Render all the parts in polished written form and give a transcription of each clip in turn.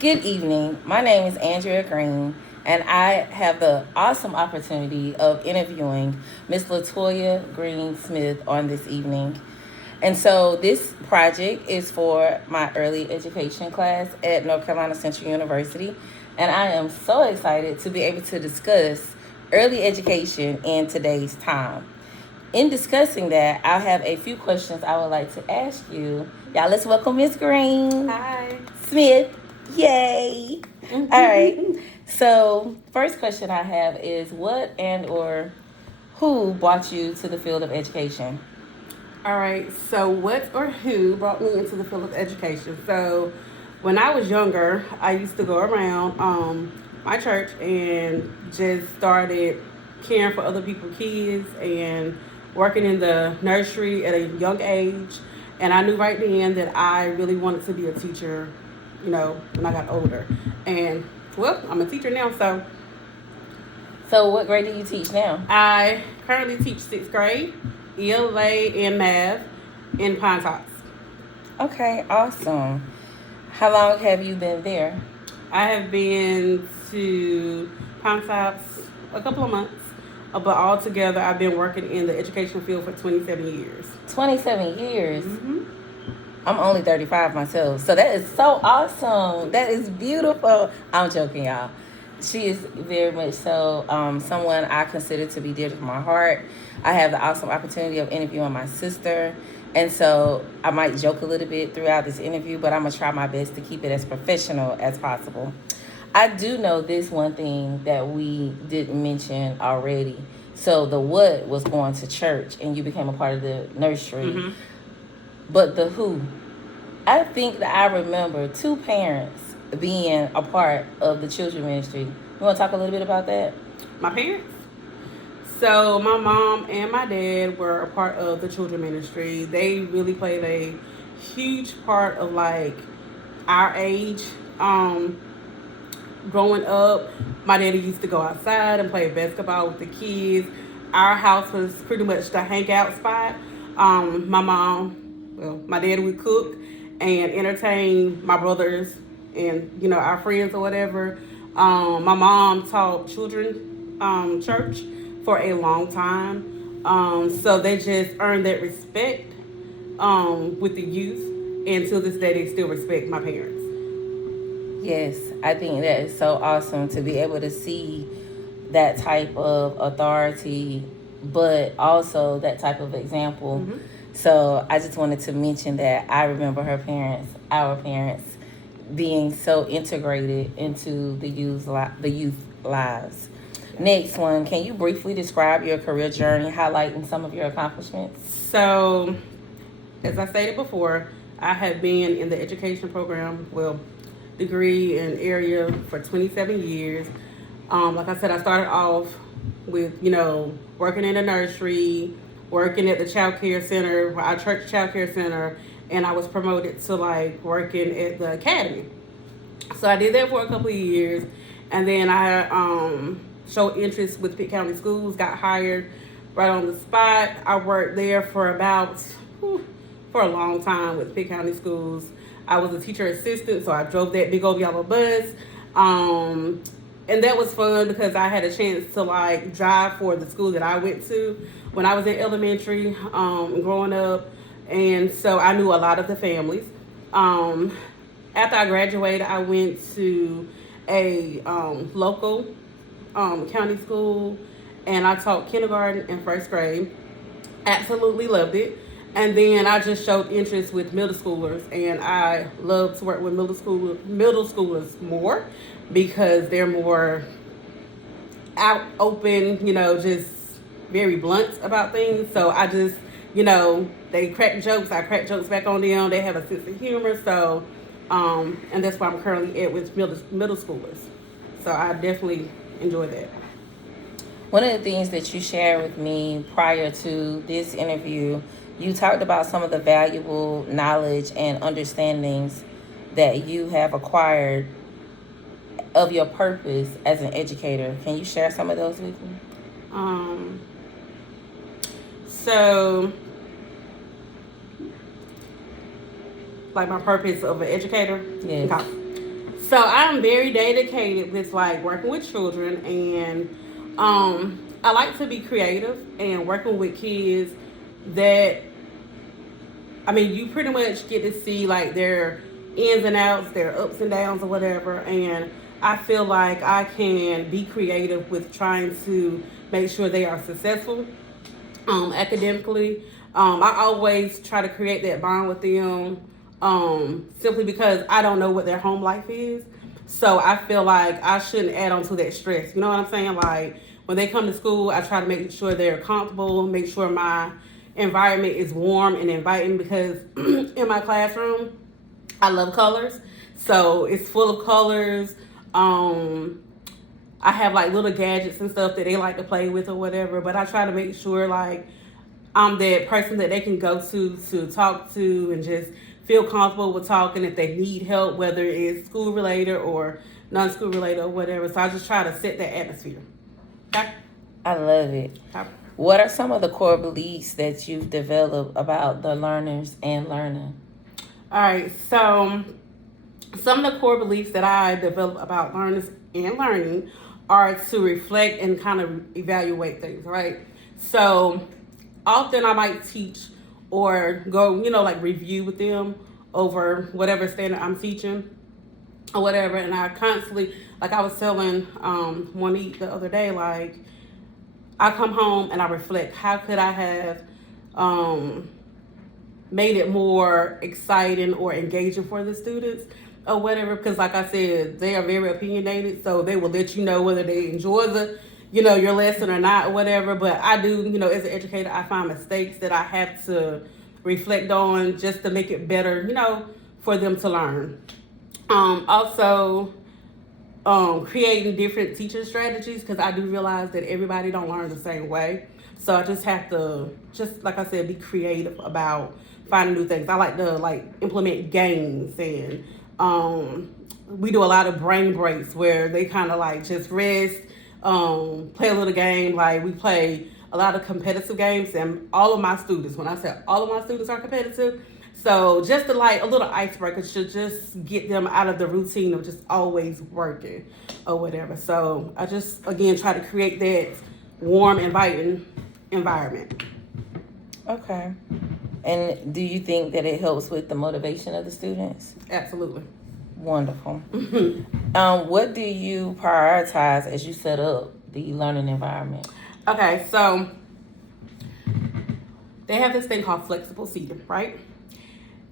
Good evening. My name is Andrea Green, and I have the awesome opportunity of interviewing Miss Latoya Green Smith on this evening. And so, this project is for my early education class at North Carolina Central University, and I am so excited to be able to discuss early education in today's time. In discussing that, I have a few questions I would like to ask you. Y'all, let's welcome Miss Green Hi. Smith. Yay! All right. So, first question I have is what and or who brought you to the field of education? All right. So, what or who brought me into the field of education? So, when I was younger, I used to go around my church and just started caring for other people's kids and working in the nursery at a young age. And I knew right then that I really wanted to be a teacher, when I got older. And, well, I'm a teacher now. So, So, what grade do you teach now? I currently teach sixth grade, ELA, and math in Pine Tops. Okay, awesome. How long have you been there? I have been to Pine Tops a couple of months, but altogether, I've been working in the education field for 27 years. 27 years. Mm-hmm. I'm only 35 myself. So, that is so awesome. That is beautiful. I'm joking, y'all. She is very much so someone I consider to be dear to my heart. I have the awesome opportunity of interviewing my sister. And so I might joke a little bit throughout this interview, but I'm going to try my best to keep it as professional as possible. I do know this one thing that we didn't mention already. So the what was going to church and you became a part of the nursery. Mm-hmm. But the who, I think that I remember two parents being a part of the children ministry. You want to talk a little bit about that? My parents. So my mom and my dad were a part of the children ministry. They really played a huge part of like our age. Growing up, my daddy used to go outside and play basketball with the kids. Our house was pretty much the hangout spot. My dad would cook and entertain my brothers and our friends or whatever. My mom taught children church for a long time, so they just earned that respect with the youth, and to this day they still respect my parents. Yes, I think that is so awesome to be able to see that type of authority, but also that type of example. Mm-hmm. So I just wanted to mention that I remember her parents, our parents, being so integrated into the youth lives. Next one, can you briefly describe your career journey, highlighting some of your accomplishments? So, as I stated before, I have been in the education program, degree and area for 27 years. Like I said, I started off with, working in a nursery, working at the child care center, our church child care center, and I was promoted to like working at the academy. So I did that for a couple of years, and then I showed interest with Pitt County Schools, got hired right on the spot. I worked there for for a long time with Pitt County Schools. I was a teacher assistant, so I drove that big old yellow bus. And that was fun because I had a chance to like drive for the school that I went to when I was in elementary, growing up. And so I knew a lot of the families. After I graduated, I went to a local county school, and I taught kindergarten and first grade. Absolutely loved it. And then I just showed interest with middle schoolers, and I love to work with middle schoolers more because they're more out, open, just very blunt about things. So I just, they crack jokes. I crack jokes back on them. They have a sense of humor. So, and that's why I'm currently at with middle schoolers. So I definitely enjoy that. One of the things that you shared with me prior to this interview, you talked about some of the valuable knowledge and understandings that you have acquired of your purpose as an educator. Can you share some of those with me? So, like my purpose of an educator? Yes. Okay. So I'm very dedicated with like working with children, and I like to be creative and working with kids that, I mean, you pretty much get to see like their ins and outs, their ups and downs or whatever. And I feel like I can be creative with trying to make sure they are successful academically. I always try to create that bond with them simply because I don't know what their home life is. So I feel like I shouldn't add on to that stress. You know what I'm saying? Like when they come to school, I try to make sure they're comfortable, make sure my environment is warm and inviting because in my classroom, I love colors. So it's full of colors. I have like little gadgets and stuff that they like to play with or whatever, but I try to make sure like I'm that person that they can go to talk to and just feel comfortable with talking if they need help, whether it's school related or non-school related or whatever. So I just try to set that atmosphere. Okay? I love it. Okay. What are some of the core beliefs that you've developed about the learners and learning? All right, so some of the core beliefs that I developed about learners and learning are to reflect and kind of evaluate things, right? So often I might teach or go, like review with them over whatever standard I'm teaching or whatever. And I constantly, like I was telling Monique the other day, like I come home and I reflect, how could I have made it more exciting or engaging for the students or whatever, because like I said, they are very opinionated, so they will let you know whether they enjoy the your lesson or not or whatever. But I do, as an educator, I find mistakes that I have to reflect on just to make it better, for them to learn. Also creating different teaching strategies, because I do realize that everybody don't learn the same way. So I just have to, just like I said, be creative about finding new things. I like to implement games, and we do a lot of brain breaks where they kind of just rest, play a little game. Like we play a lot of competitive games, and all of my students, when I say all of my students are competitive, so just a little icebreaker should just get them out of the routine of just always working or whatever. So I just, again, try to create that warm, inviting environment. Okay. And do you think that it helps with the motivation of the students? Absolutely. Wonderful. What do you prioritize as you set up the learning environment? Okay, so they have this thing called flexible seating, right?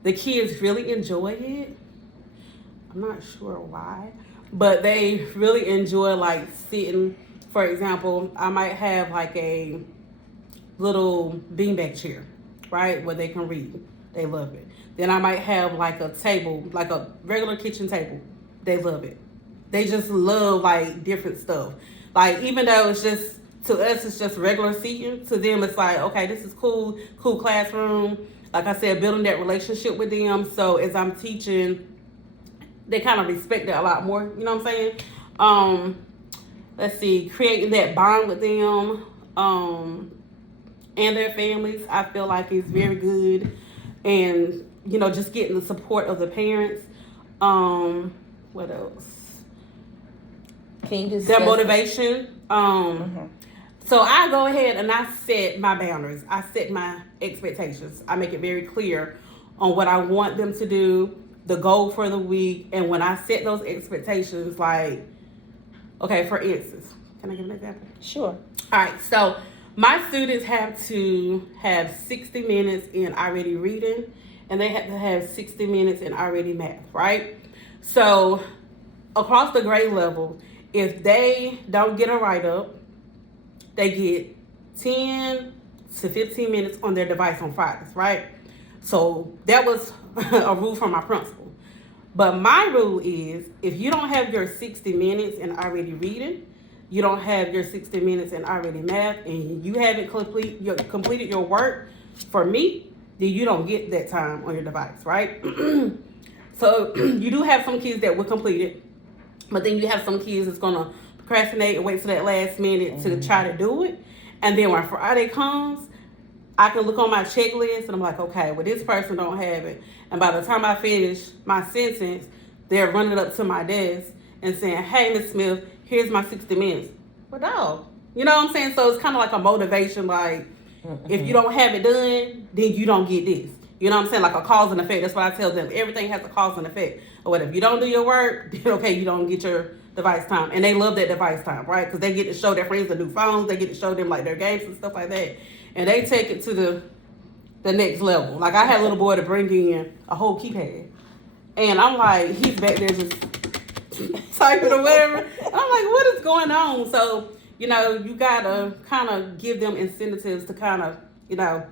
The kids really enjoy it. I'm not sure why, but they really enjoy sitting. For example, I might have a little beanbag chair, right, where they can read. They love it. Then I might have a table, like a regular kitchen table. They love it. They just love different stuff. Even though it's just, to us, it's just regular seating, to them it's okay, this is cool classroom. Like I said, building that relationship with them. So as I'm teaching, they kind of respect it a lot more. You know what I'm saying? Let's see, creating that bond with them and their families, I feel like is very good. And, just getting the support of the parents. What else? Can you just their motivation. So I go ahead and I set my boundaries. I set my expectations. I make it very clear on what I want them to do, the goal for the week. And when I set those expectations, okay, for instance, can I give an example? Sure. All right, so my students have to have 60 minutes in already reading, and they have to have 60 minutes in already math, right? So across the grade level, if they don't get a write-up, they get 10 to 15 minutes on their device on Fridays, right? So that was a rule from my principal. But my rule is, if you don't have your 60 minutes in already reading, you don't have your 60 minutes in already math, and you haven't completed your work for me, then you don't get that time on your device, right? So you do have some kids that will complete it, but then you have some kids that's going to procrastinate and wait till that last minute to try to do it. And then when Friday comes, I can look on my checklist and I'm like, okay, well, this person don't have it. And by the time I finish my sentence, they're running up to my desk and saying, "Hey, Miss Smith, here's my 60 minutes." Well, dog, you know what I'm saying? So it's kind of like a motivation, like, if you don't have it done, then you don't get this. You know what I'm saying? Like a cause and effect. That's what I tell them. Everything has a cause and effect. Or what if you don't do your work, then okay, you don't get your device time. And they love that device time, right? Because they get to show their friends the new phones. They get to show them like their games and stuff like that. And they take it to the next level. Like I had a little boy to bring in a whole keypad. And I'm like, he's back there just typing or whatever. And I'm like, what is going on? So, you know, you gotta kind of give them incentives to kind of, you know,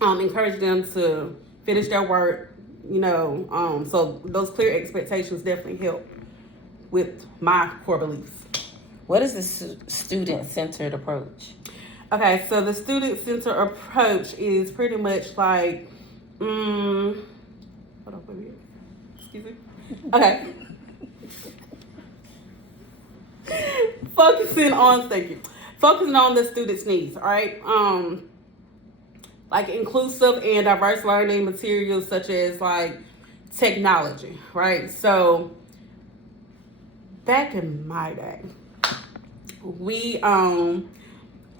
encourage them to finish their work, you know. So those clear expectations definitely help with my core beliefs. What is the student-centered approach? Okay, so the student-centered approach is pretty much like, hold on, wait a minute. Excuse me. Okay. Focusing on the student's needs, all right? Like inclusive and diverse learning materials such as like technology, right? So back in my day, we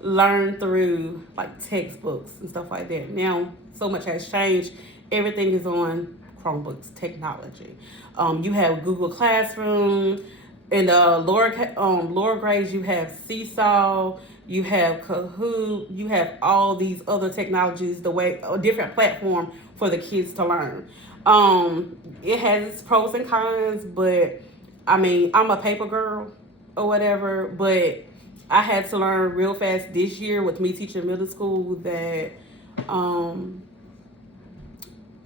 learned through like textbooks and stuff like that. Now so much has changed. Everything is on Chromebooks, technology. You have Google Classroom. In the lower grades, you have Seesaw, you have Kahoot, you have all these other technologies, a different platform for the kids to learn. It has its pros and cons, but I mean, I'm a paper girl or whatever, but I had to learn real fast this year with me teaching middle school that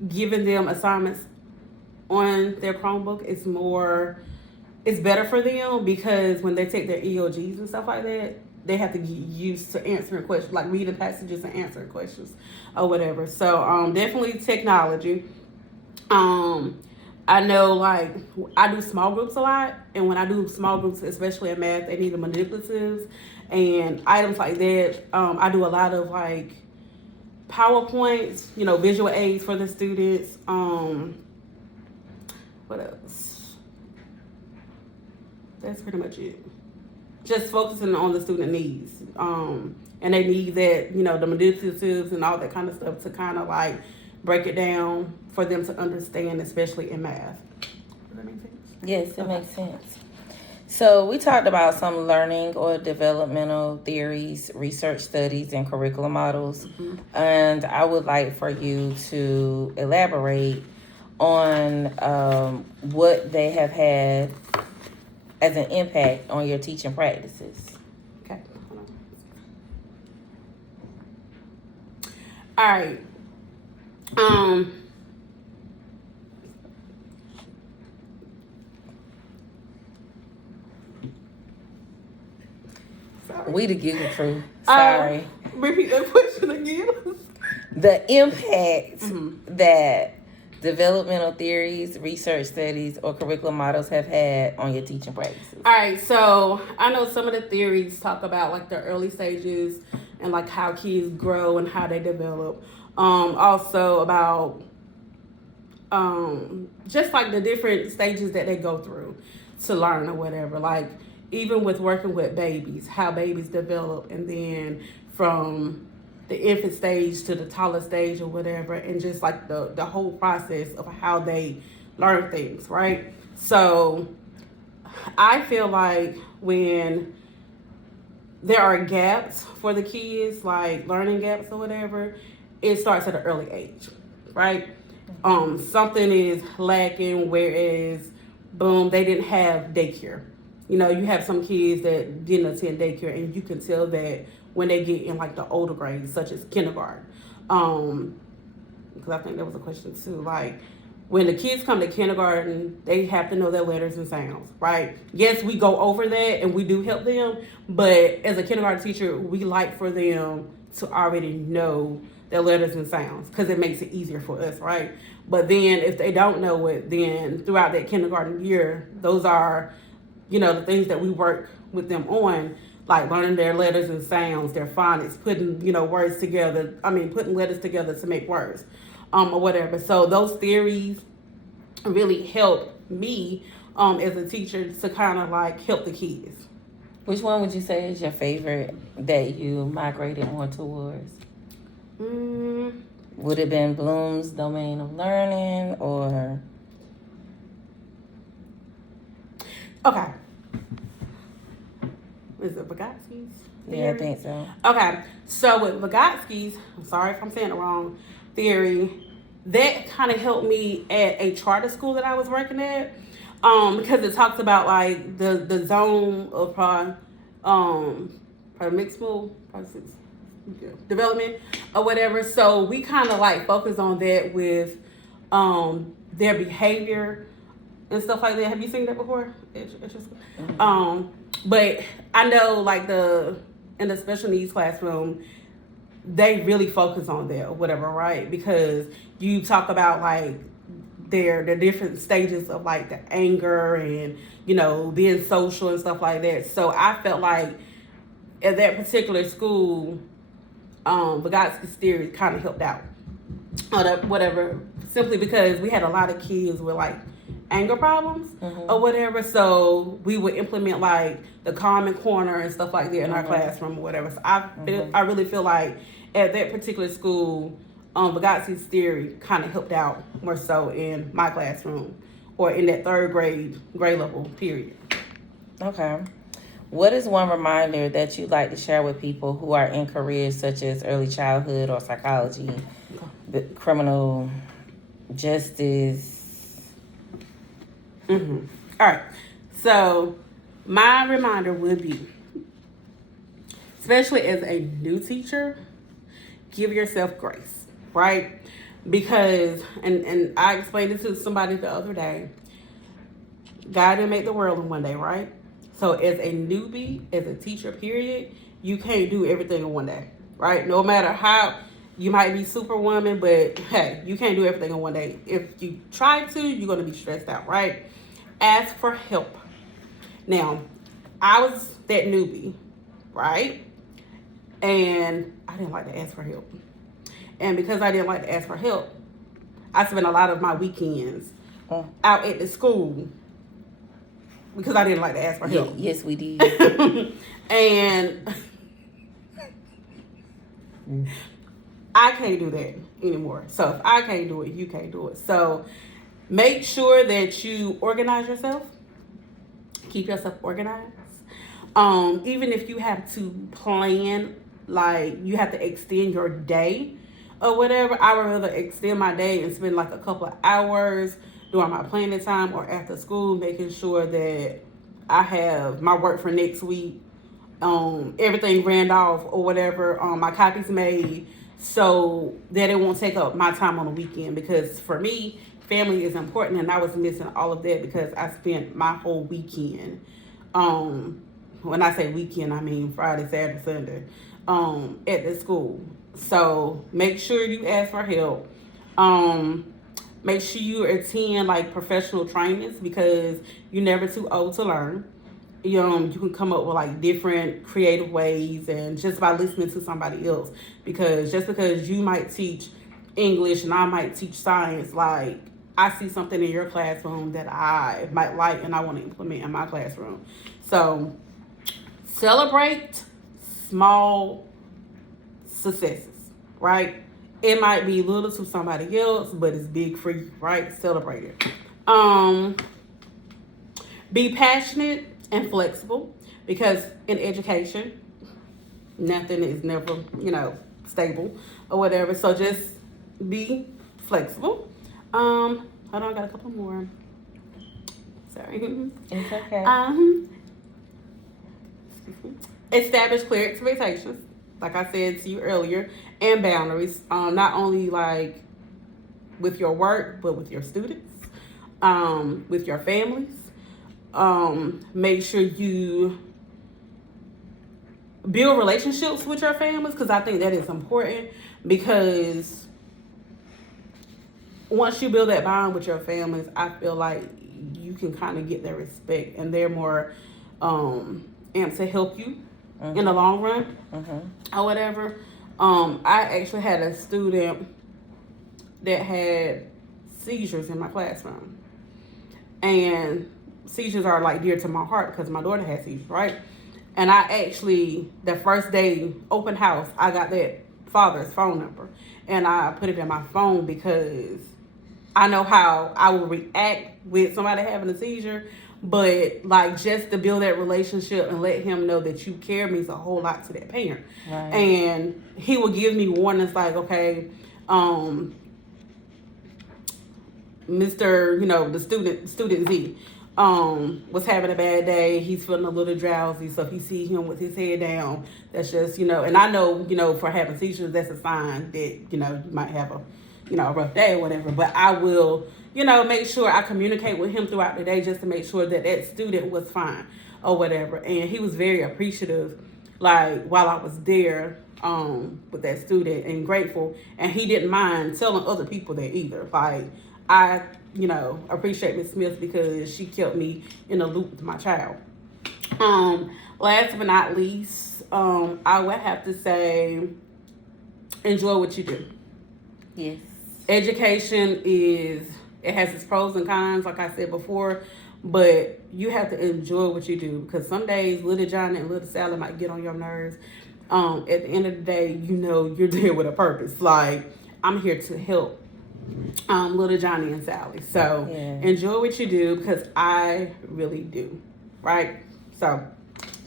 giving them assignments on their Chromebook is it's better for them because when they take their EOGs and stuff like that, they have to get used to answering questions, like reading passages and answering questions or whatever. So definitely technology. I know like I do small groups a lot, and when I do small groups, especially in math, they need the manipulatives and items like that. I do a lot of like PowerPoints, you know, visual aids for the students. What else? That's pretty much it. Just focusing on the student needs. And they need that, you know, the manipulatives and all that kind of stuff to kind of like break it down for them to understand, especially in math. Does that make sense? Yes, it makes sense. So we talked about some learning or developmental theories, research studies, and curriculum models. Mm-hmm. And I would like for you to elaborate on what they have had as an impact on your teaching practices. Okay. All right. Sorry. We the Giggle Crew. Sorry. Repeat that question again. The impact that developmental theories, research studies, or curriculum models have had on your teaching practices. All right, so I know some of the theories talk about like the early stages and like how kids grow and how they develop. Also about just like the different stages that they go through to learn or whatever. Like even with working with babies, how babies develop, and then from the infant stage to the toddler stage or whatever, and just like the whole process of how they learn things, right? So I feel like when there are gaps for the kids, like learning gaps or whatever, it starts at an early age, right? Something is lacking, whereas boom, they didn't have daycare. You know, you have some kids that didn't attend daycare, and you can tell that when they get in like the older grades, such as kindergarten. Because I think there was a question too, like when the kids come to kindergarten, they have to know their letters and sounds, right? Yes, we go over that and we do help them, but as a kindergarten teacher, we like for them to already know their letters and sounds because it makes it easier for us, right? But then if they don't know it, then throughout that kindergarten year, those are, you know, the things that we work with them on, like learning their letters and sounds, their phonics, putting, you know, words together. Putting letters together to make words, or whatever. So those theories really help me as a teacher to kind of like help the kids. Which one would you say is your favorite that you migrated more towards? Would it have been Bloom's Domain of Learning or? Okay. Is it Vygotsky's theory? Yeah, I think so. Okay. So with Vygotsky's, I'm sorry if I'm saying it wrong, theory, that kind of helped me at a charter school that I was working at. Because it talks about like the zone of proximal development or whatever. So we kind of like focus on that with their behavior and stuff like that. Have you seen that before? Mm-hmm. But I know like in the special needs classroom, they really focus on that or whatever, right? Because you talk about like the different stages of like the anger and, you know, being social and stuff like that. So I felt like at that particular school, Vygotsky's theory kind of helped out or whatever, simply because we had a lot of kids with like anger problems or whatever. So we would implement like the calming corner and stuff like that in our classroom or whatever. So I really feel like at that particular school, Vygotsky's theory kind of helped out more so in my classroom or in that third grade level period. Okay. What is one reminder that you'd like to share with people who are in careers such as early childhood or psychology, criminal justice? All right. So my reminder would be, especially as a new teacher, give yourself grace. Right? Because, and I explained it to somebody the other day, God didn't make the world in one day, right? So as a newbie, as a teacher, period, you can't do everything in one day, right? No matter how, you might be superwoman, but hey, you can't do everything in one day. If you try to, you're going to be stressed out, right? Ask for help. Now, I was that newbie, right? And I didn't like to ask for help. And because I didn't like to ask for help, I spent a lot of my weekends out at the school because I didn't like to ask for help. Yes, we did. And I can't do that anymore. So if I can't do it, you can't do it. So make sure that you organize yourself. Keep yourself organized. Even if you have to plan, like you have to extend your day or whatever, I would rather extend my day and spend like a couple of hours during my planning time or after school, making sure that I have my work for next week, everything ran off or whatever, my copies made, so that it won't take up my time on the weekend. Because for me, family is important, and I was missing all of that because I spent my whole weekend. When I say weekend, I mean Friday, Saturday, Sunday, at the school. So make sure you ask for help. Make sure you attend like professional trainings because you're never too old to learn. You can come up with like different creative ways, and just by listening to somebody else, because just because you might teach English and I might teach science, like I see something in your classroom that I might like and I want to implement in my classroom. So celebrate small successes, right? It might be little to somebody else, but it's big for you, right? Celebrate it. Be passionate and flexible, because in education, nothing is never, stable or whatever. So just be flexible. Hold on, I got a couple more. Sorry. It's okay. Establish clear expectations, like I said to you earlier, and boundaries, not only like with your work, but with your students, with your families. Make sure you build relationships with your families, because I think that is important, because once you build that bond with your families, I feel like you can kind of get their respect, and they're more amped to help you in the long run or whatever. I actually had a student that had seizures in my classroom, And seizures are like dear to my heart because my daughter had seizures, right? And I actually, the first day open house, I got that father's phone number and I put it in my phone because I know how I will react with somebody having a seizure, but like just to build that relationship and let him know that you care means a whole lot to that parent. Right. And he will give me warnings like, okay, Mr. The student Z was having a bad day. He's feeling a little drowsy. So if you see him with his head down, that's just, and I know, for having seizures, that's a sign that, you might have a rough day or whatever. But I will, make sure I communicate with him throughout the day just to make sure that that student was fine or whatever. And he was very appreciative, like while I was there with that student, and grateful. And he didn't mind telling other people that either. Like, I, appreciate Miss Smith because she kept me in the loop with my child. Last but not least, I would have to say, enjoy what you do. Yes. Education it has its pros and cons, like I said before, but you have to enjoy what you do because some days little Johnny and little Sally might get on your nerves. At the end of the day, you're there with a purpose. Like, I'm here to help little Johnny and Sally. So enjoy what you do because I really do. Right? So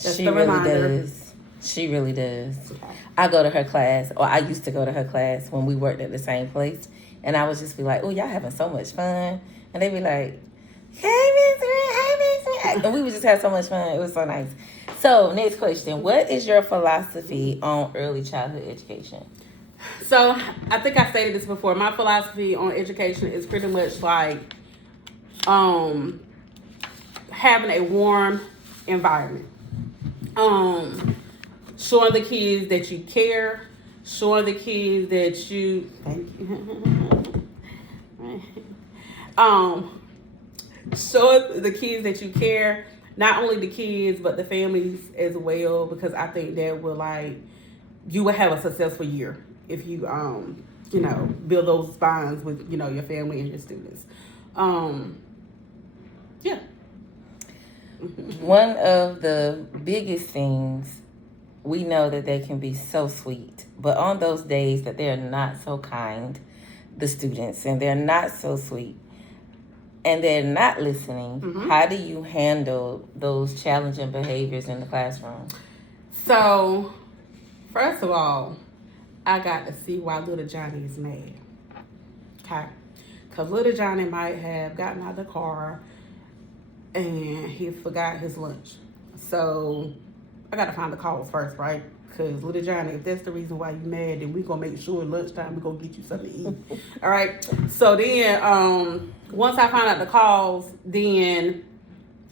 that's the reminder. Really does. She really does. Okay. I go to her class, or I used to go to her class when we worked at the same place, and I would just be like, "Oh, y'all having so much fun," and they'd be like, "Hey, Miss Smith, hey, Miss Smith," and we would just have so much fun. It was so nice. So, next question: what is your philosophy on early childhood education? So, I think I stated this before. My philosophy on education is pretty much like having a warm environment. Showing the kids that you care, showing the kids that you showing the kids that you care, not only the kids but the families as well, because I think that you will have a successful year if you build those bonds with your family and your students. Yeah. One of the biggest things, we know that they can be so sweet, but on those days that they're not so kind, the students, and they're not so sweet, and they're not listening, how do you handle those challenging behaviors in the classroom? So, first of all, I got to see why little Johnny is mad. Okay? Because little Johnny might have gotten out of the car and he forgot his lunch. So, I got to find the cause first, right? Because little Johnny, if that's the reason why you mad, then we're going to make sure lunchtime we're going to get you something to eat. All right? So then, once I find out the cause, then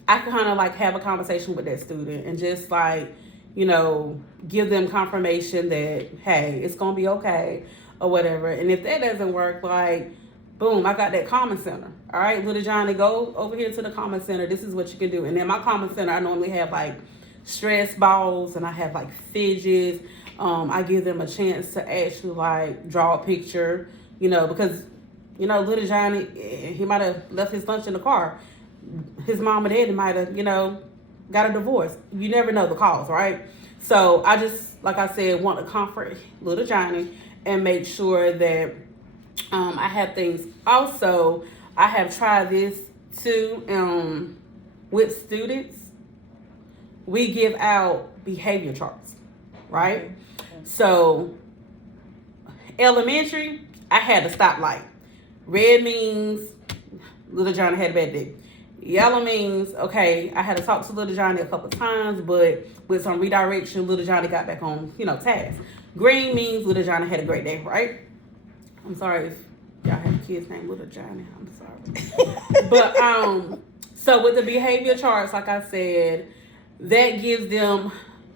I can kind of have a conversation with that student and just give them confirmation that, hey, it's going to be okay or whatever. And if that doesn't work, boom, I got that common center. All right, little Johnny, go over here to the common center. This is what you can do. And in my common center, I normally have stress balls and I have fidgets. I give them a chance to actually draw a picture, because little Johnny, he might have left his lunch in the car. His mom or daddy might have got a divorce. You never know the cause, right? So I just, like I said, want to comfort little Johnny and make sure that I have things. Also, I have tried this too with students. We give out behavior charts, right? So, elementary, I had a stoplight. Red means little Johnny had a bad day. Yellow means, okay, I had to talk to little Johnny a couple times, but with some redirection, little Johnny got back on, task. Green means little Johnny had a great day, right? I'm sorry if y'all have kids named little Johnny. I'm sorry. But, so with the behavior charts, like I said, that gives them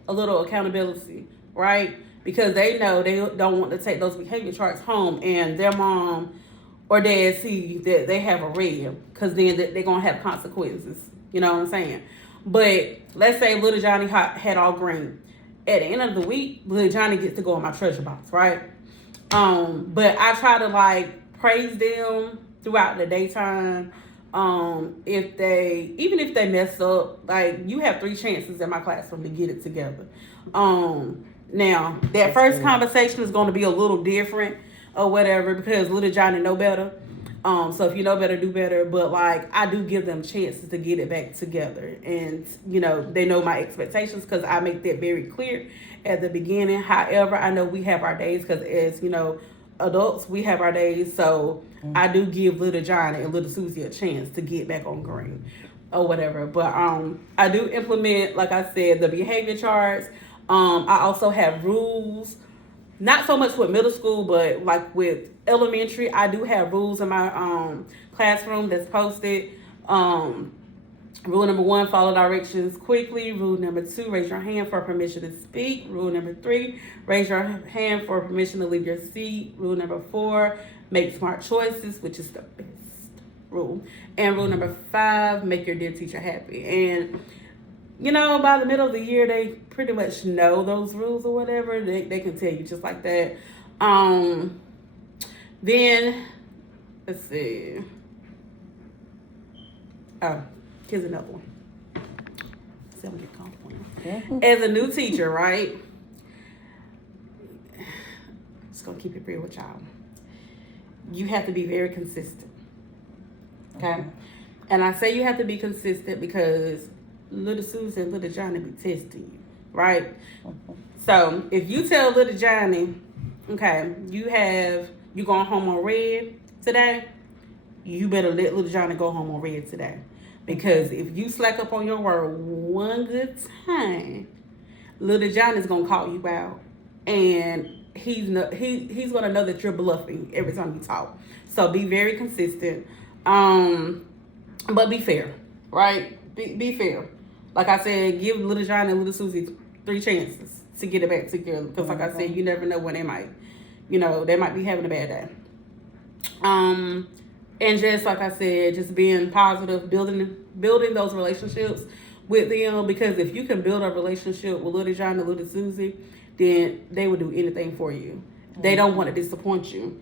a little accountability, right? Because they know they don't want to take those behavior charts home and their mom or dad see that they have a red, because then they're going to have consequences. You know what I'm saying? But let's say little Johnny had all green. At the end of the week, little Johnny gets to go in my treasure box, right? But I try to praise them throughout the daytime. Even if they mess up, like you have 3 chances in my classroom to get it together. Now that That's first good. conversation is going to be a little different or whatever because little Johnny know better. So if you know better, do better. But like I do give them chances to get it back together, and they know my expectations because I make that very clear at the beginning. However, I know we have our days because as adults, we have our days. So I do give little Johnny and little Susie a chance to get back on green or whatever. But I do implement, like I said, the behavior charts. I also have rules. Not so much with middle school, but like with elementary, I do have rules in my classroom that's posted. Rule number 1, follow directions quickly. Rule number 2, raise your hand for permission to speak. Rule number 3, raise your hand for permission to leave your seat. Rule number 4, make smart choices, which is the best rule. And rule number 5, make your dear teacher happy. And by the middle of the year, they pretty much know those rules or whatever. They can tell you just like that. Then, let's see. Oh, here's another one. See, I'm getting comfortable. As a new teacher, right? Just gonna keep it real with y'all. You have to be very consistent. Okay? And I say you have to be consistent because little Susie and little Johnny be testing you, right? So if you tell little Johnny, okay, you going home on red today, you better let little Johnny go home on red today. Because if you slack up on your word one good time, little Johnny's gonna call you out, and he's gonna know that you're bluffing every time you talk. So be very consistent, but be fair, right? Be fair. Like I said, give little Johnny and little Susie 3 chances to get it back together. Because like I said, you never know when they might be having a bad day. And just like I said, just being positive, building those relationships with them. Because if you can build a relationship with little Johnny and little Susie, then they will do anything for you. They don't want to disappoint you.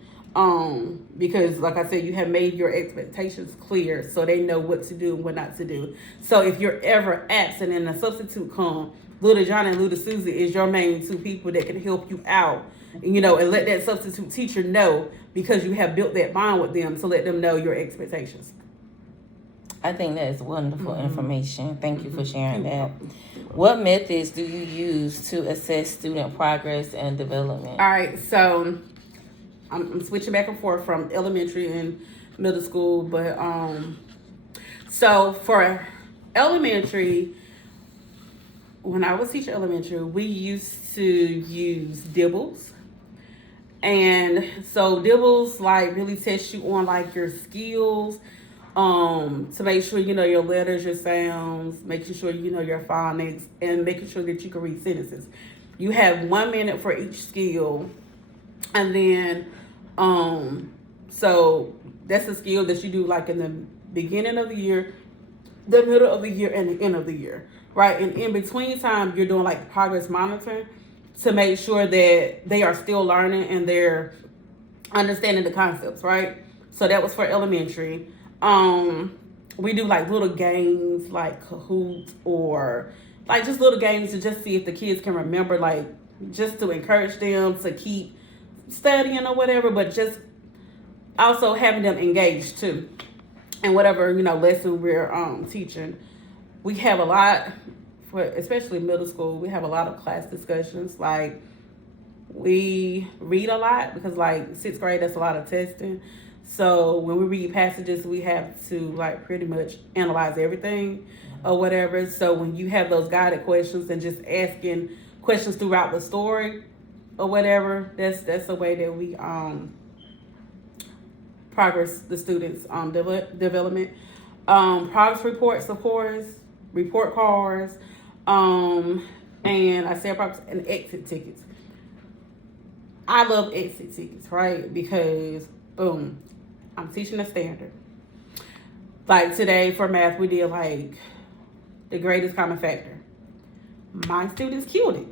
Because like I said, you have made your expectations clear so they know what to do and what not to do. So if you're ever absent and a substitute come, little Johnny and little Susie is your main 2 people that can help you out, and let that substitute teacher know because you have built that bond with them to let them know your expectations. I think that is wonderful information. Thank you for sharing that. What methods do you use to assess student progress and development? All right, so I'm switching back and forth from elementary and middle school, but so for elementary, when I was teaching elementary, we used to use Dibbles. And so Dibbles like really test you on like your skills, to make sure you know your letters, your sounds, making sure you know your phonics, and making sure that you can read sentences. You have 1 minute for each skill, and then so that's a skill that you do like in the beginning of the year, the middle of the year, and the end of the year, right? And in between time, you're doing like progress monitoring to make sure that they are still learning and they're understanding the concepts, right? So that was for elementary. We do like little games like Kahoot or like just little games to just see if the kids can remember, like just to encourage them to keep studying or whatever, but just also having them engaged too. And whatever, lesson we're teaching. We have a lot for especially middle school, we have a lot of class discussions. Like we read a lot because like 6th grade, that's a lot of testing. So when we read passages, we have to like pretty much analyze everything or whatever. So when you have those guided questions and just asking questions throughout the story or whatever, that's a way that we progress the students' development. Progress reports, of course, report cards, and I said progress and exit tickets. I love exit tickets, right? Because boom, I'm teaching a standard. Like today for math, we did like the greatest common factor. My students killed it.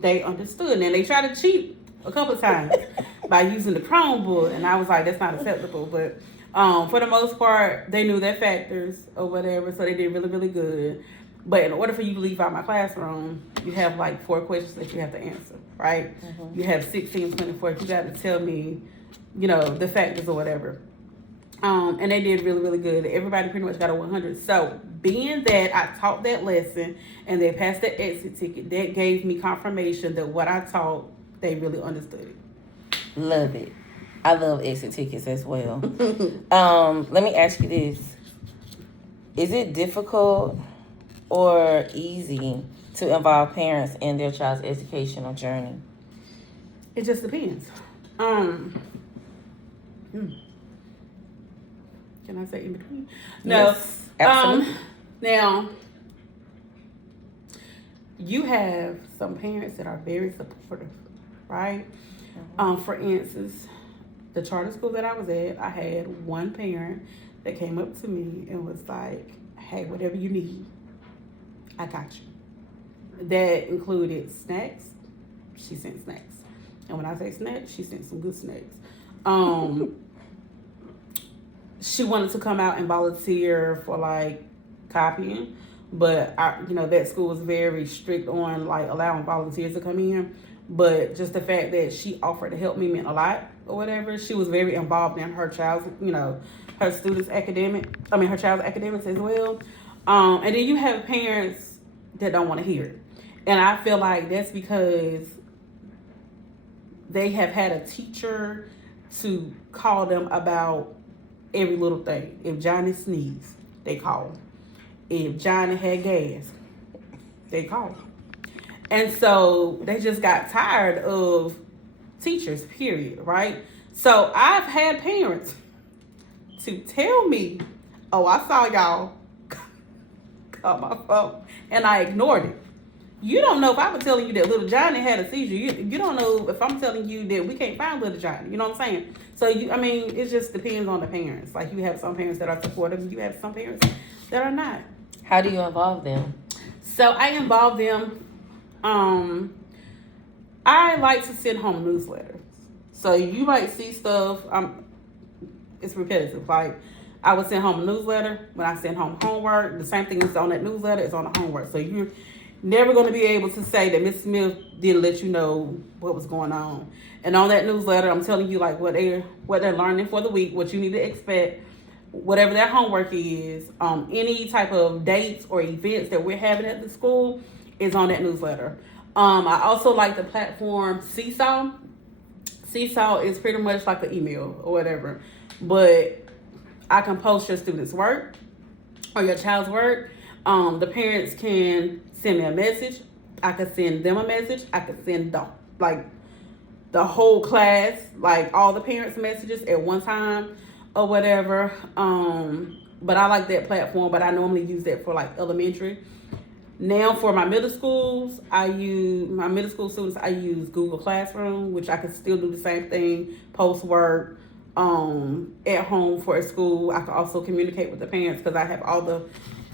They understood, and they tried to cheat a couple of times by using the Chromebook, and I was like, that's not acceptable. But For the most part, they knew their factors or whatever, so they did really, really good. But in order for you to leave out my classroom, you have like 4 questions that you have to answer, right? You have 16, 24. You got to tell me, the factors or whatever. And they did really, really good. Everybody pretty much got a 100. So being that I taught that lesson and they passed the exit ticket, that gave me confirmation that what I taught, they really understood it. Love it. I love exit tickets as well. Let me ask you this. Is it difficult or easy to involve parents in their child's educational journey? It just depends. Can I say in between? No. Yes, absolutely. Now, you have some parents that are very supportive, right? For instance, the charter school that I was at, I had one parent that came up to me and was like, hey, whatever you need, I got you. That included snacks. She sent snacks. And when I say snacks, she sent some good snacks. She wanted to come out and volunteer for like copying, but that school was very strict on like allowing volunteers to come in. But just the fact that she offered to help me meant a lot or whatever. She was very involved in her child's, her child's academics as well. And then you have parents that don't want to hear it. And I feel like that's because they have had a teacher to call them about every little thing. If Johnny sneezed, they call him. If Johnny had gas, they call him. And so they just got tired of teachers, period, right? So I've had parents to tell me, oh, I saw y'all call my phone, and I ignored it. You don't know if I was telling you that little Johnny had a seizure. You don't know if I'm telling you that we can't find little Johnny. You know what I'm saying? So, it just depends on the parents. Like, you have some parents that are supportive, and you have some parents that are not. How do you involve them? So, I involve them. I like to send home newsletters. So, you might see stuff. It's repetitive. Like, I would send home a newsletter. When I send home homework, the same thing is on that newsletter is on the homework. So, you're never going to be able to say that Miss Smith didn't let you know what was going on. And on that newsletter, I'm telling you like what they're learning for the week, what you need to expect, whatever their homework is, any type of dates or events that we're having at the school is on that newsletter. I also like the platform Seesaw. Seesaw is pretty much like an email or whatever, but I can post your student's work or your child's work. The parents can send me a message. I could send them a message. I could send the whole class, like all the parents' messages at one time or whatever. But I like that platform, but I normally use that for like elementary. Now for my middle schools, I use Google Classroom, which I can still do the same thing, post work at home for a school. I can also communicate with the parents because I have all the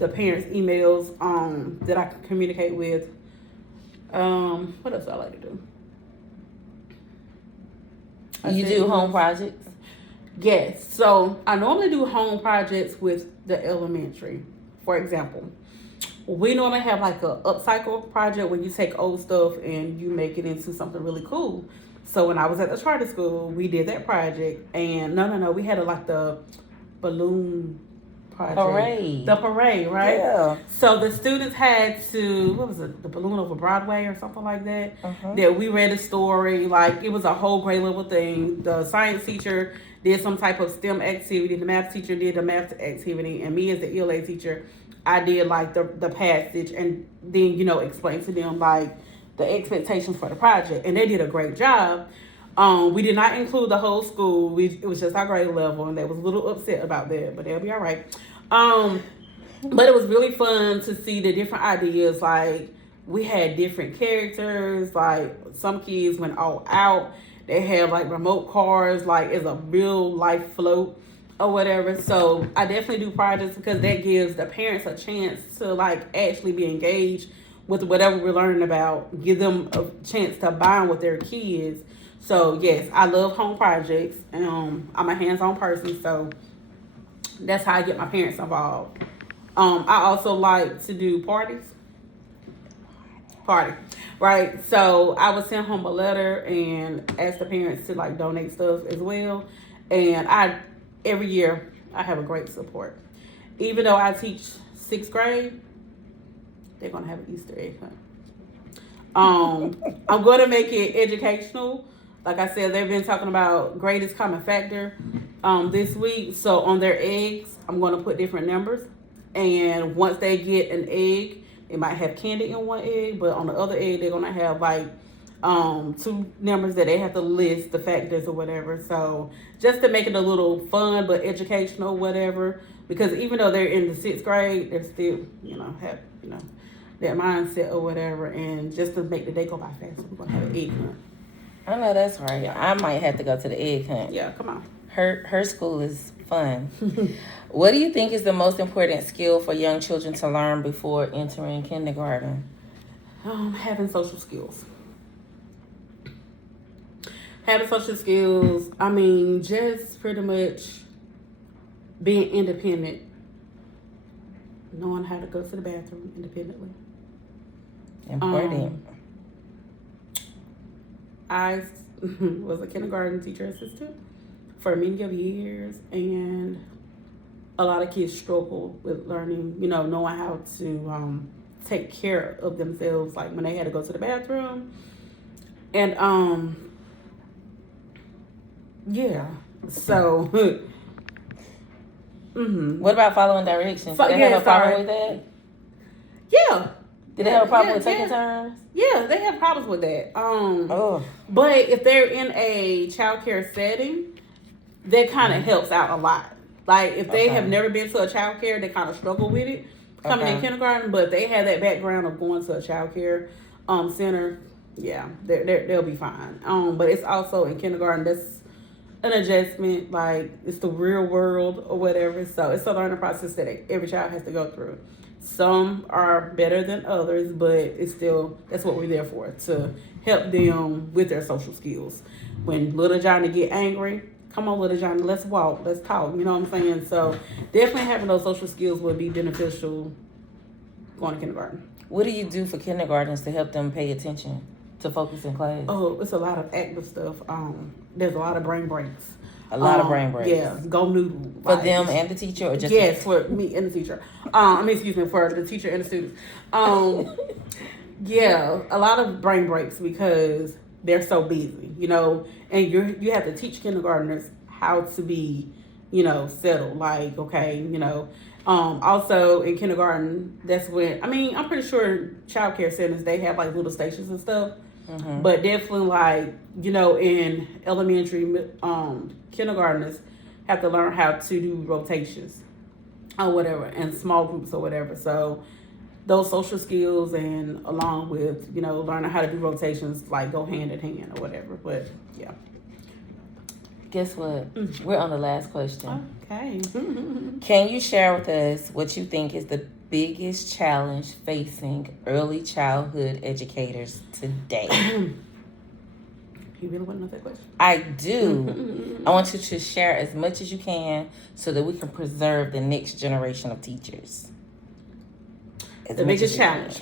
parents' emails that I can communicate with. What else do I like to do? You do home projects? Yes. So I normally do home projects with the elementary. For example, we normally have like a upcycle project where you take old stuff and you make it into something really cool. So when I was at the charter school, we did that project, and we had the balloon project. The parade, right? Yeah. So the students had to, what was it, the balloon over Broadway or something like that? That we read a story, like it was a whole grade level thing. The science teacher did some type of STEM activity. The math teacher did a math activity, and me as the ELA teacher, I did like the passage, and then explain to them like the expectations for the project, and they did a great job. We did not include the whole school. It was just our grade level, and they was a little upset about that, but they'll be all right. But it was really fun to see the different ideas. Like, we had different characters. Like, some kids went all out. They have like remote cars, like it's a real life float or whatever. So I definitely do projects because that gives the parents a chance to like actually be engaged with whatever we're learning about, give them a chance to bond with their kids. So yes, I love home projects. I'm a hands-on person, so That's how I get my parents involved. I also like to do party, right? So I would send home a letter and ask the parents to like donate stuff as well. And every year I have a great support. Even though I teach 6th grade, they're gonna have an Easter egg hunt. I'm gonna make it educational. Like I said, they've been talking about greatest common factor this week. So on their eggs, I'm gonna put different numbers. And once they get an egg, they might have candy in one egg, but on the other egg, they're gonna have like 2 numbers that they have to list the factors or whatever. So just to make it a little fun but educational, whatever. Because even though they're in the 6th grade, they're still, have that mindset or whatever. And just to make the day go by faster, we're gonna have an egg hunt. I know that's right. I might have to go to the egg hunt. Yeah, come on. Her school is fun. What do you think is the most important skill for young children to learn before entering kindergarten? Having social skills. Having social skills. I mean, just pretty much being independent. Knowing how to go to the bathroom independently. Important. I was a kindergarten teacher assistant for many of years, and a lot of kids struggle with learning, knowing how to take care of themselves, like when they had to go to the bathroom. And so What about following directions? Did they have a problem with that? Yeah. Did they have a problem with taking turns? Yeah, they have problems with that. But if they're in a childcare setting, that kind of helps out a lot. Like if they have never been to a childcare, they kind of struggle with it coming in kindergarten. But they have that background of going to a childcare center. Yeah, they'll be fine. But it's also in kindergarten. That's an adjustment. Like it's the real world or whatever. So it's a learning process that every child has to go through. Some are better than others, but it's still, that's what we're there for, to help them with their social skills. When little Johnny get angry, come on, little Johnny, let's walk, let's talk, you know what I'm saying? So definitely having those social skills would be beneficial going to kindergarten. What do you do for kindergartners to help them pay attention, to focus in class? Oh, it's a lot of active stuff. There's a lot of brain breaks. A lot of brain breaks. Yeah, go noodle. For them and the teacher, or just yes, for me and the teacher. For the teacher and the students. Yeah, a lot of brain breaks because they're so busy, and you have to teach kindergartners how to be, settled. Like, okay, also in kindergarten, that's when, I'm pretty sure childcare centers, they have like little stations and stuff. Mm-hmm. But definitely, like, in elementary, kindergartners have to learn how to do rotations or whatever, and small groups or whatever. So those social skills, and along with, learning how to do rotations, like, go hand in hand or whatever. But yeah. Guess what? Mm-hmm. We're on the last question. Okay. Can you share with us what you think is the biggest challenge facing early childhood educators today? You really want to know that question? I do. I want you to share as much as you can so that we can preserve the next generation of teachers. The biggest challenge.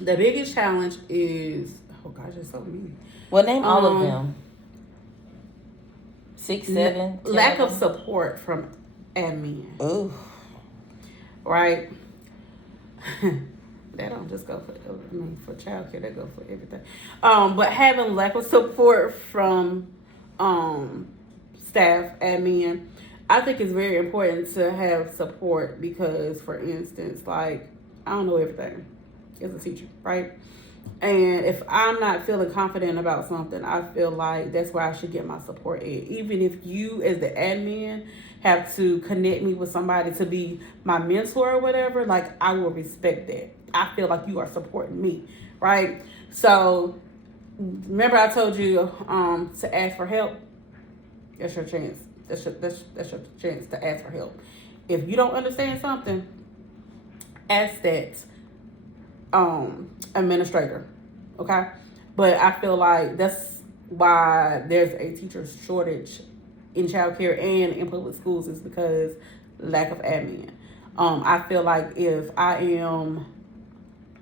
The biggest challenge is, oh gosh, it's so mean. Well, name all of them. 6, 7, 10. Lack of support from admin. Oh. Right? That don't just go for childcare, that go for everything. But having lack of support from staff, admin, I think it's very important to have support because, for instance, like, I don't know everything as a teacher, right? And if I'm not feeling confident about something, I feel like that's where I should get my support at. Even if you, as the admin, have to connect me with somebody to be my mentor or whatever, like, I will respect that. I feel like you are supporting me, right? So, remember I told you to ask for help? That's your chance. That's your chance to ask for help. If you don't understand something, ask that administrator, okay? But I feel like that's why there's a teacher shortage in childcare and in public schools is because lack of admin. I feel like if I am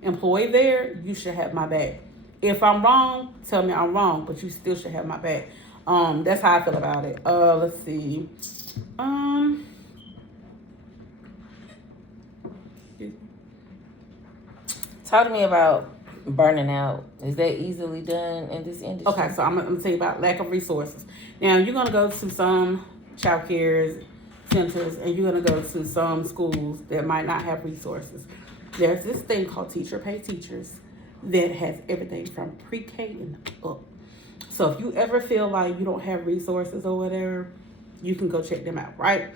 employed there, you should have my back. If I'm wrong, tell me I'm wrong, but you still should have my back. That's how I feel about it. Let's see. Talk to me about burning out. Is that easily done in this industry? Okay, so I'm gonna tell you about lack of resources. Now you're gonna go to some child care centers and you're gonna go to some schools that might not have resources. There's this thing called teacher pay teachers that has everything from pre-K and up. So if you ever feel like you don't have resources or whatever, you can go check them out, right?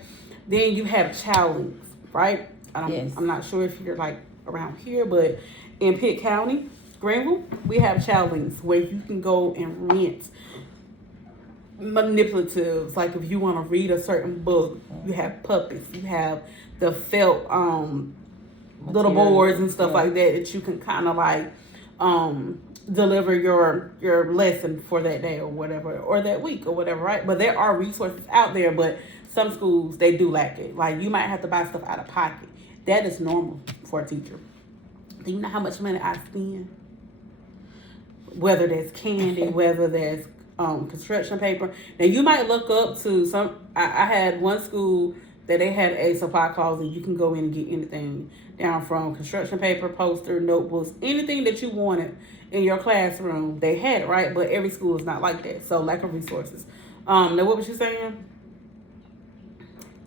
Then you have child links, right? Yes. I'm not sure if you're like around here, but in Pitt County, Greenville, we have child links where you can go and rent manipulatives. Like if you want to read a certain book, you have puppets, you have the felt little boards and stuff like that you can kind of like deliver your lesson for that day or whatever, or that week or whatever, right? But there are resources out there, but some schools, they do lack it. Like you might have to buy stuff out of pocket. That is normal for a teacher. Do you know how much money I spend? Whether that's candy, whether that's construction paper. Now you might look up to some. I had one school that they had a supply closet. You can go in and get anything, down from construction paper, poster, notebooks, anything that you wanted in your classroom. They had it, right? But every school is not like that. So lack of resources. Now what was you saying?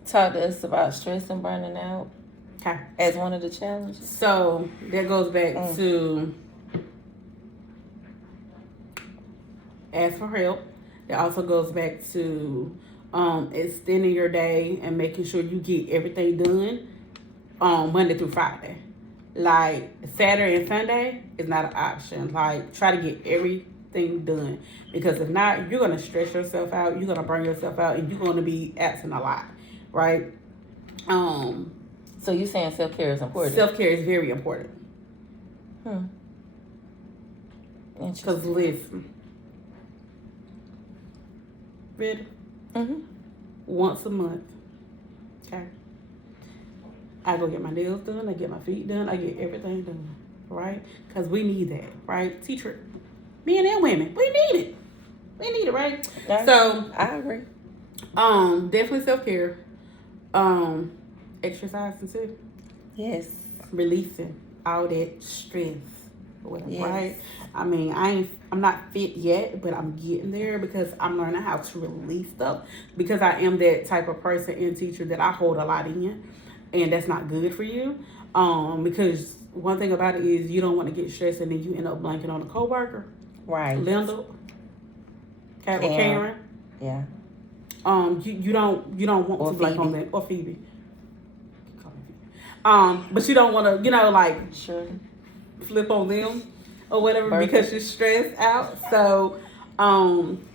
Talk to us about stress and burning out. Okay. As one of the challenges. So that goes back to ask for help. It also goes back to extending your day and making sure you get everything done Monday through Friday. Like Saturday and Sunday is not an option. Like try to get everything done, because if not, you're gonna stress yourself out. You're gonna burn yourself out, and you're gonna be absent a lot, right? So you saying self-care is important? Self-care is very important. Because listen, ready? Once a month, okay, I go get my nails done, I get my feet done, I get everything done, right? Because we need that, right? Teacher, men and women, we need it. We need it, right? So I agree. Definitely self-care. Exercising too. Yes. Releasing all that stress, Yes. right? I mean, I'm not fit yet, but I'm getting there because I'm learning how to release stuff, because I am that type of person and teacher that I hold a lot in, and that's not good for you. Because one thing about it is you don't want to get stressed and then you end up blanking on a coworker, Right. Linda, okay, or Karen. Yeah. You don't want Or to blank Phoebe. on that, or Phoebe. But you don't want to, like Sure. flip on them or whatever Perfect. because you're stressed out. So,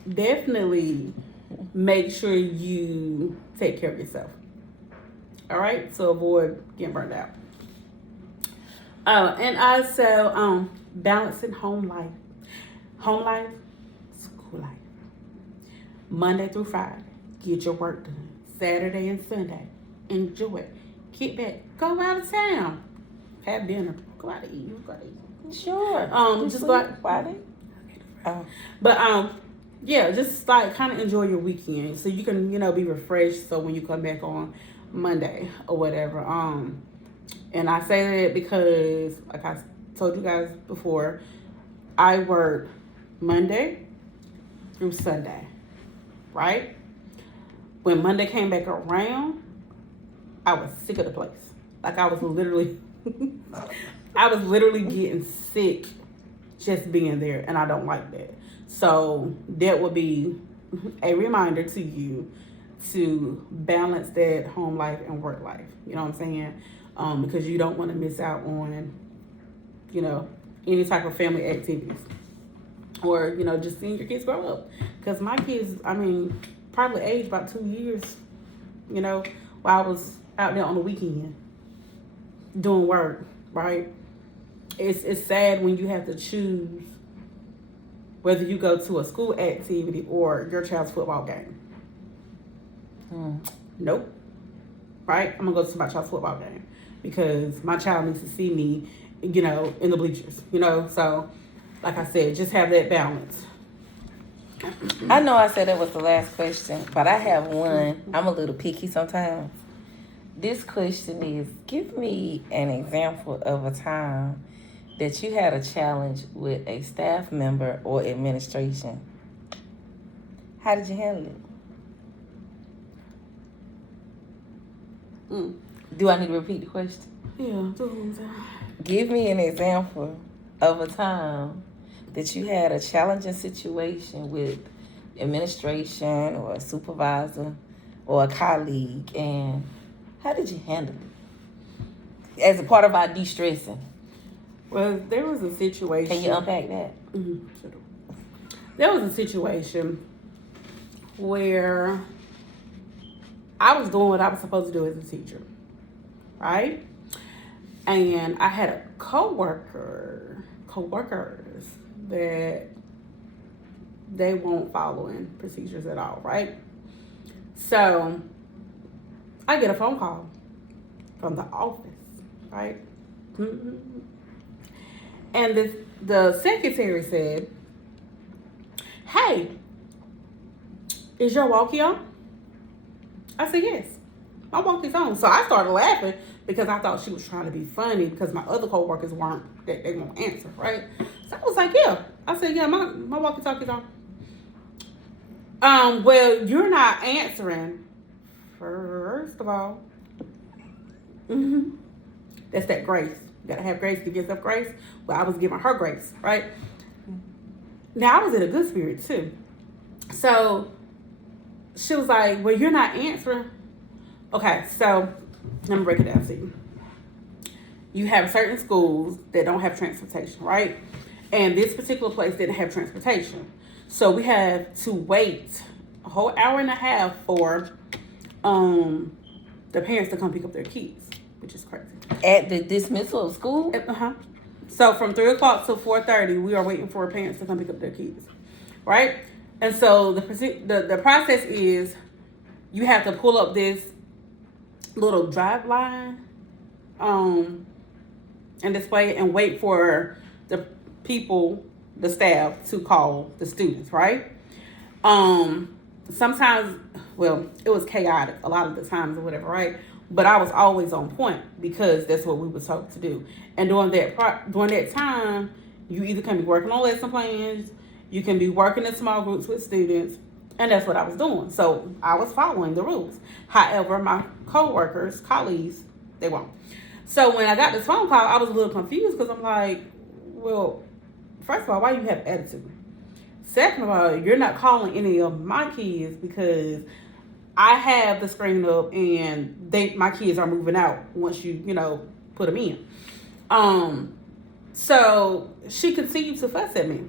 definitely make sure you take care of yourself. All right, to avoid getting burned out. And also balancing home life, school life. Monday through Friday, get your work done. Saturday and Sunday, enjoy it. Get back, go out of town, have dinner, go out to eat. You go to eat. Sure. Just like Friday. But yeah, just like kind of enjoy your weekend so you can be refreshed. So when you come back on Monday or whatever, and I say that because like I told you guys before, I work Monday through Sunday, right? When Monday came back around, I was sick of the place. Like I was literally getting sick just being there, and I don't like that. So that would be a reminder to you to balance that home life and work life. You know what I'm saying? Because you don't want to miss out on, any type of family activities, or just seeing your kids grow up. Because my kids, probably aged about 2 years. While I was out there on the weekend doing work, right? It's sad when you have to choose whether you go to a school activity or your child's football game. Nope. Right? I'm going to go to my child's football game because my child needs to see me, in the bleachers, So, like I said, just have that balance. I know I said that was the last question, but I have one. I'm a little picky sometimes. This question is, give me an example of a time that you had a challenge with a staff member or administration. How did you handle it? Do I need to repeat the question? Yeah. Give me an example of a time that you had a challenging situation with administration or a supervisor or a colleague, and how did you handle it as a part of our de-stressing? Well, there was a situation. Can you unpack that? There was a situation where I was doing what I was supposed to do as a teacher, right? And I had a coworkers that they weren't following procedures at all, right? So I get a phone call from the office, right? And the secretary said, "Hey, is your walkie on?" I said, "Yes, my walkie's on." So I started laughing because I thought she was trying to be funny because my other coworkers they won't answer, right? So I was like, "Yeah." I said, "Yeah, my walkie-talkie's on." Well, you're not answering. First of all, that's that grace. You gotta have grace. Give yourself grace. Well, I was giving her grace, right? Now I was in a good spirit too. So she was like, "Well, you're not answering." Okay, so let me break it down to you. You have certain schools that don't have transportation, right? And this particular place didn't have transportation. So we had to wait a whole hour and a half for the parents to come pick up their kids, which is crazy. At the dismissal of school? So from 3 o'clock to 4:30, we are waiting for parents to come pick up their kids, right? And so the process is you have to pull up this little drive line and display it and wait for the people, the staff, to call the students, right? Sometimes, well, it was chaotic a lot of the times or whatever, right? But I was always on point because that's what we were told to do. And during that time, you either can be working on lesson plans, you can be working in small groups with students, and that's what I was doing. So I was following the rules. However, my colleagues, they won't. So when I got this phone call, I was a little confused because I'm like, well, first of all, why you have attitude? Second of all, you're not calling any of my kids because I have the screen up and my kids are moving out once you put them in. So she continued to fuss at me.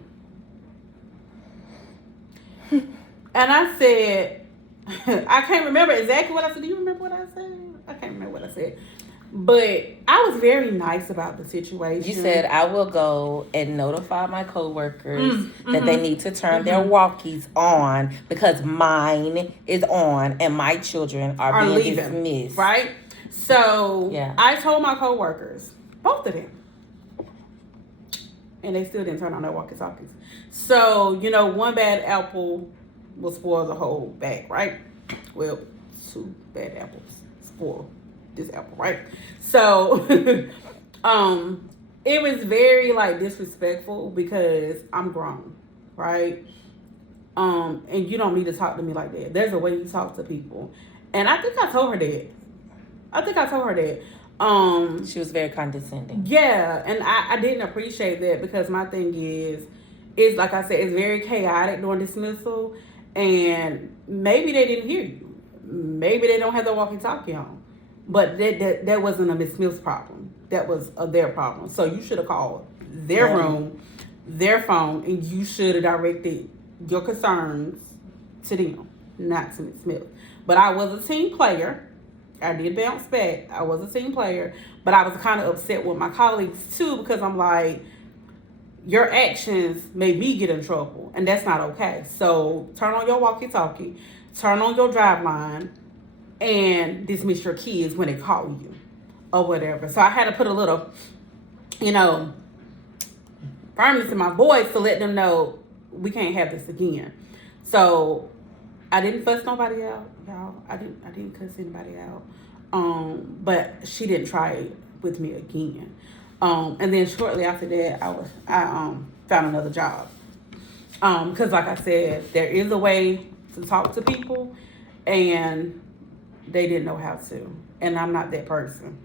And I said, I can't remember exactly what I said. Do you remember what I said? I can't remember what I said. But I was very nice about the situation. You said, "I will go and notify my coworkers that they need to turn their walkies on because mine is on and my children are being leaving, dismissed." Right? So yeah. I told my coworkers, both of them, and they still didn't turn on their walkie-talkies. So, one bad apple will spoil the whole bag, right? Well, 2 bad apples spoil this apple, right? So it was very disrespectful because I'm grown, right? And you don't need to talk to me like that. There's a way you talk to people. And I think I told her that. She was very condescending. Yeah, and I didn't appreciate that because my thing is like I said, it's very chaotic during dismissal, and maybe they didn't hear you. Maybe they don't have their walkie-talkie on. But that wasn't a Miss Smith's problem. That was their problem. So you should have called their room, their phone, and you should have directed your concerns to them, not to Miss Smith. But I was a team player. I did bounce back. I was a team player. But I was kind of upset with my colleagues, too, because I'm like, your actions made me get in trouble, and that's not okay. So turn on your walkie-talkie. Turn on your drive line. and dismiss your kids when they call you or whatever. So I had to put a little, you know, firmness in my voice to let them know we can't have this again. So I didn't fuss nobody out, y'all. I didn't cuss anybody out. But she didn't try it with me again. And then shortly after that, I found another job. Because like I said, there is a way to talk to people, and they didn't know how to. And I'm not that person.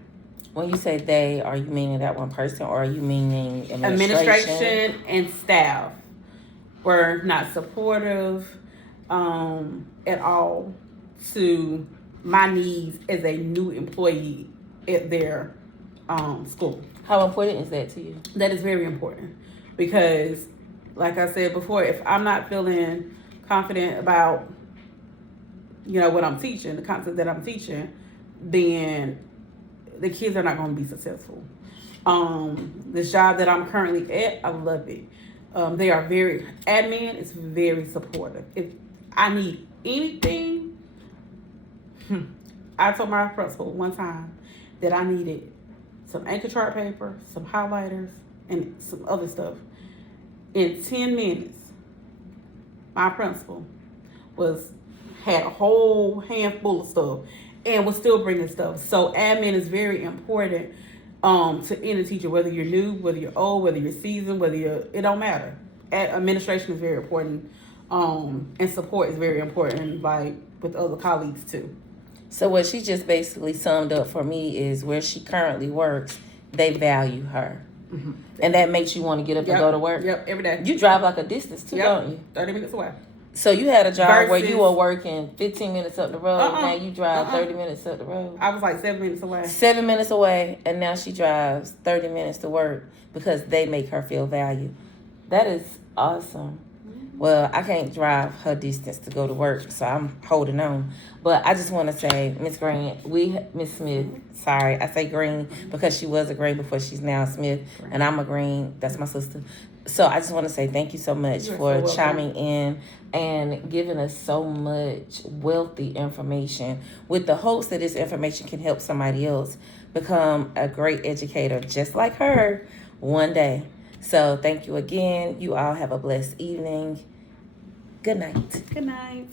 When you say they, are you meaning that one person, or are you meaning Administration and staff were not supportive at all to my needs as a new employee at their school. How important is that to you? That is very important because, like I said before, if I'm not feeling confident about, you know, what I'm teaching, the concept that I'm teaching, then the kids are not going to be successful. This job that I'm currently at, I love it. They are admin is very supportive. If I need anything, I told my principal one time that I needed some anchor chart paper, some highlighters, and some other stuff. In 10 minutes, my principal had a whole handful of stuff and was still bringing stuff. So admin is very important to any teacher, whether you're new, whether you're old, whether you're seasoned, it don't matter. Administration is very important, and support is very important, like with other colleagues too. So what she just basically summed up for me is where she currently works, they value her. Mm-hmm. And that makes you want to get up and go to work? Yep, every day. You drive like a distance too, don't you? 30 minutes away. So you had a job where you were working 15 minutes up the road. Now you drive 30 minutes up the road. I was like 7 minutes away. 7 minutes away, and now she drives 30 minutes to work because they make her feel valued. That is awesome. Well, I can't drive her distance to go to work, so I'm holding on. But I just want to say, Miss Smith, sorry, I say Green because she was a Green before she's now Smith, and I'm a Green. That's my sister. So I just want to say thank you so much for chiming in and giving us so much wealthy information with the hopes that this information can help somebody else become a great educator just like her one day. So thank you again. You all have a blessed evening. Good night. Good night.